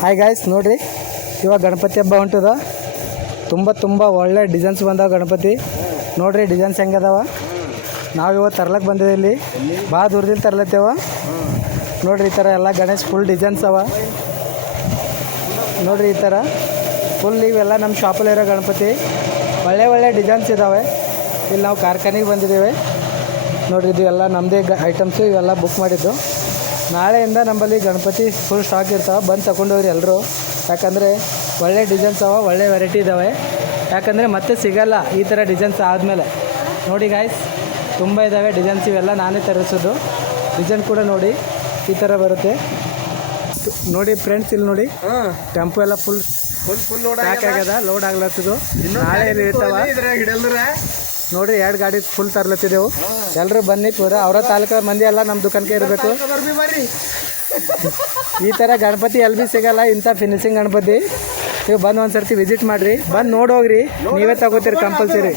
Hi guys, ನೋಡಿರಿ ಇವಾಗ ಗಣಪತಿ ಹಬ್ಬ ಹೊಂಟದ. ತುಂಬ ಒಳ್ಳೆ ಡಿಸೈನ್ಸ್ ಬಂದಾವ ಗಣಪತಿ. ನೋಡಿರಿ ಡಿಸೈನ್ಸ್ ಹೆಂಗದಾವ. ನಾವು ಇವತ್ತು ತರ್ಲಕ್ಕೆ ಬಂದಿದ್ದೀವಿ. ಇಲ್ಲಿ ಭಾಳ ದೂರದಿಂದ ತರ್ಲತ್ತೇವ. ನೋಡಿರಿ ಈ ಥರ ಎಲ್ಲ ಗಣೇಶ್ ಫುಲ್ ಡಿಸೈನ್ಸ್ ಅವ. ನೋಡಿರಿ ಈ ಥರ ಫುಲ್ ಇವೆಲ್ಲ ನಮ್ಮ ಶಾಪಲ್ಲಿರೋ ಗಣಪತಿ. ಒಳ್ಳೆ ಡಿಸೈನ್ಸ್ ಇದ್ದಾವೆ. ಇಲ್ಲಿ ನಾವು ಕಾರ್ಖಾನೆಗೆ ಬಂದಿದ್ದೇವೆ. ನೋಡಿರಿ ಇದು ಎಲ್ಲ ನಮ್ಮದೇ ಐಟಮ್ಸು. ಇವೆಲ್ಲ ಬುಕ್ ಮಾಡಿದ್ದು. ನಾಳೆಯಿಂದ ನಮ್ಮಲ್ಲಿ ಗಣಪತಿ ಫುಲ್ ಸ್ಟಾಕ್ ಇರ್ತಾವೆ. ಬಂದು ತಗೊಂಡವ್ರಿ ಎಲ್ಲರೂ. ಯಾಕಂದರೆ ಒಳ್ಳೆ ಡಿಸೈನ್ಸ್ ಅವ, ಒಳ್ಳೆ ವೆರೈಟಿ ಇದ್ದಾವೆ. ಯಾಕಂದರೆ ಮತ್ತೆ ಸಿಗಲ್ಲ ಈ ಥರ ಡಿಸೈನ್ಸ್ ಆದಮೇಲೆ. ನೋಡಿ ಗಾಯ್ಸ್, ತುಂಬ ಇದ್ದಾವೆ ಡಿಸೈನ್ಸ್. ಇವೆಲ್ಲ ನಾನೇ ತರಿಸೋದು. ಡಿಸೈನ್ ಕೂಡ ನೋಡಿ ಈ ಥರ ಬರುತ್ತೆ. ನೋಡಿ ಫ್ರೆಂಡ್ಸ್, ಇಲ್ಲಿ ನೋಡಿ ಟೆಂಪೋ ಎಲ್ಲ ಫುಲ್ ಪ್ಯಾಕ್ ಆಗ್ಯದ, ಲೋಡ್ ಆಗ್ಲತ್ತದು. ನಾಳೆ ಇಲ್ಲಿ ಇರ್ತಾವ. ನೋಡಿರಿ 2 ಗಾಡಿ ಫುಲ್ ತರ್ಲತ್ತಿದ್ದೆವು. ಎಲ್ಲರೂ ಬನ್ನಿ, ಪೂರ ಅವರ ತಾಲೂಕು ಮಂದಿ ಎಲ್ಲ ನಮ್ಮ ದುಕಾನ್ಗೆ ಇರಬೇಕು. ಈ ಥರ ಗಣಪತಿ ಎಲ್ಲಿ ಭೀ ಸಿಗಲ್ಲ, ಇಂಥ ಫಿನಿಶಿಂಗ್ ಗಣಪತಿ. ನೀವು ಬಂದು ಒಂದು ಸರ್ತಿ ವಿಸಿಟ್ ಮಾಡಿರಿ, ಬಂದು ನೋಡೋಗ್ರಿ, ನೀವೇ ತಗೋತೀರಿ ಕಂಪಲ್ಸರಿ.